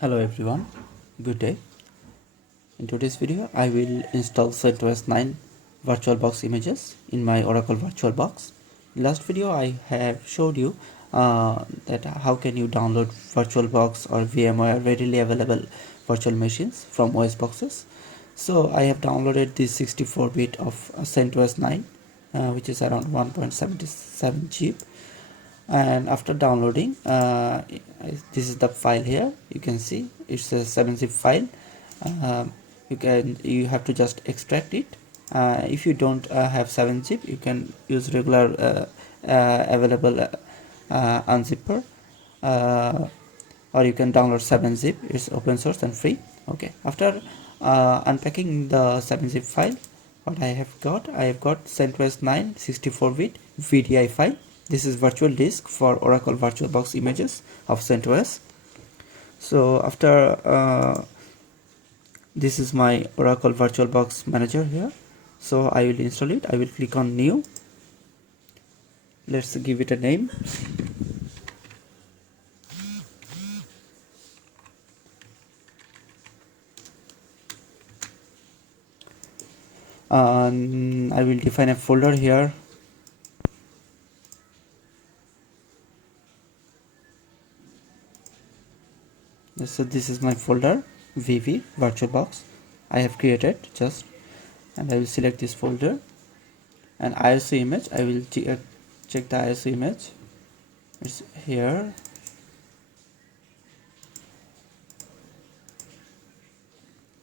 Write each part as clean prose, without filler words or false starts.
Hello everyone, good day. In today's video, I will install CentOS 9 VirtualBox images in my Oracle VirtualBox. In last video, I have showed you that how can you download VirtualBox or VMware readily available virtual machines from OS boxes. So I have downloaded this 64-bit of CentOS 9, which is around 1.77 GB. And after downloading, this is the file here. You can see it's a 7-zip file. You have to just extract it. If you don't have 7-zip, you can use regular available unzipper, or you can download 7-zip. It's open source and free. Okay, after unpacking the 7-zip file, what I have got CentOS 9 64-bit VDI file. This is virtual disk for Oracle VirtualBox images of CentOS. So after this is my Oracle VirtualBox manager here. So I will install it. I will click on new. Let's give it a name. And I will define a folder here. So this is my folder VV VirtualBox I have created just, and I will select this folder. And ISO image, I will check the ISO image. It's here.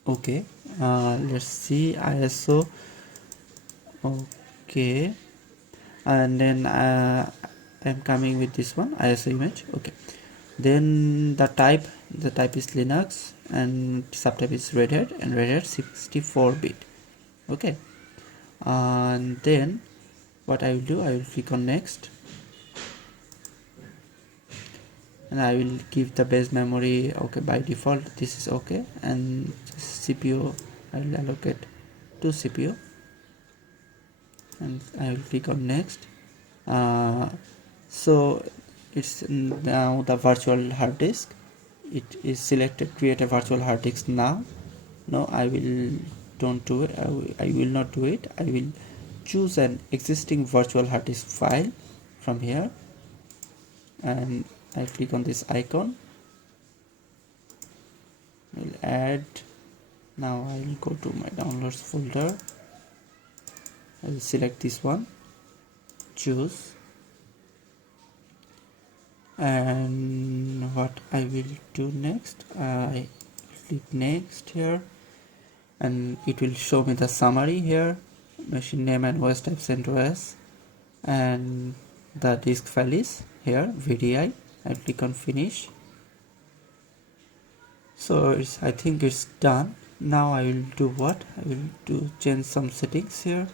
Okay, let's see ISO. Okay, and then I'm coming with this one ISO image. Okay, then the type is Linux and subtype is Red Hat, and Red Hat 64-bit. Okay, and then what I will do, I will click on next, and I will give the base memory. Okay, by default this is okay, and CPU I will allocate to CPU, and I will click on next. So it's now the virtual hard disk. It is selected create a virtual hard disk now. No, I will don't do it. I will not do it. I will choose an existing virtual hard disk file from here, and I click on this icon. I'll add. Now I will go to my downloads folder. I will select this one, choose, and what I will do next, I click next here, and it will show me the summary here, machine name and OS type CentOS, and the disk file is here VDI. I click on finish. So I think it's done. Now I will do what? I will do change some settings here.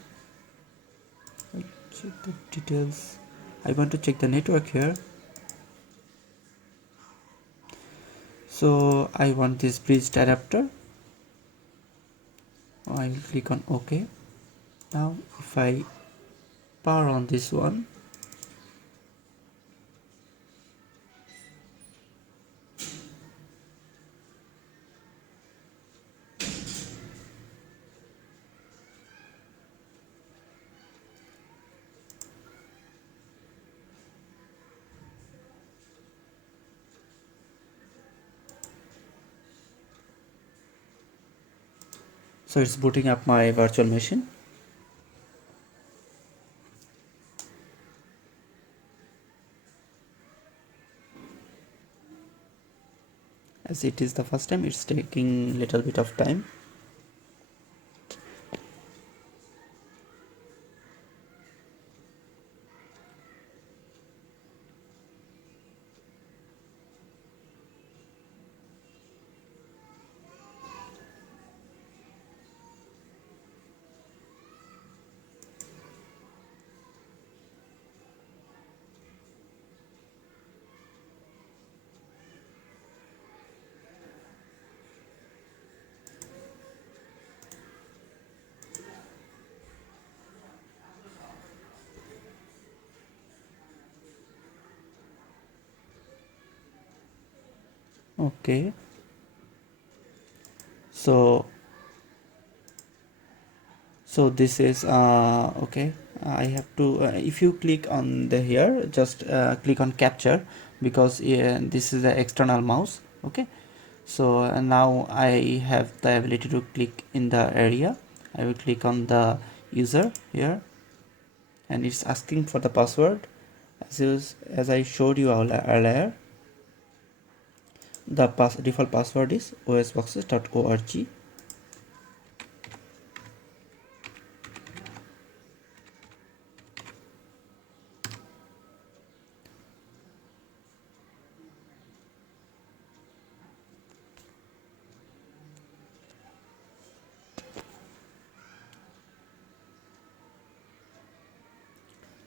I'll check the details. I want to check the network here. So I want this bridged adapter. I will click on OK. Now if I power on this one, so it's booting up my virtual machine. As it is the first time, it's taking little bit of time. Okay, So this is okay. I have to if you click on the here, just click on capture, because this is the external mouse. Okay, so now I have the ability to click in the area. I will click on the user here, and it's asking for the password. As I showed you earlier, the default password is osboxes.org.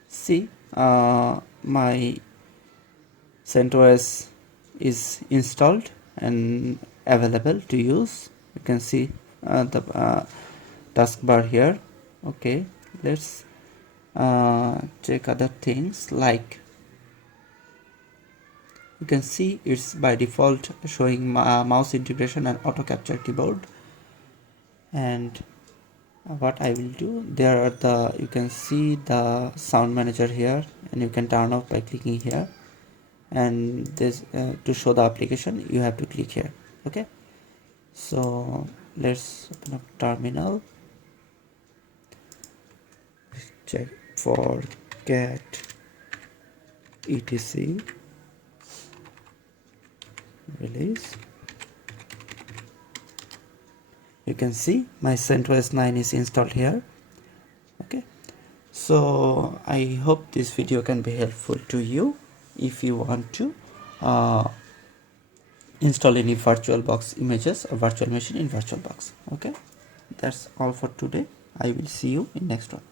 See, my CentOS is installed and available to use. You can see the taskbar here. Okay, let's check other things. Like, you can see it's by default showing mouse integration and auto capture keyboard. And what I will do, there are you can see the sound manager here, and you can turn off by clicking here. And this to show the application, you have to click here. Okay, so let's open up terminal, check for cat etc release. You can see my CentOS 9 is installed here. Okay, so I hope this video can be helpful to you if you want to install any VirtualBox images or virtual machine in VirtualBox. Okay, that's all for today. I will see you in next one.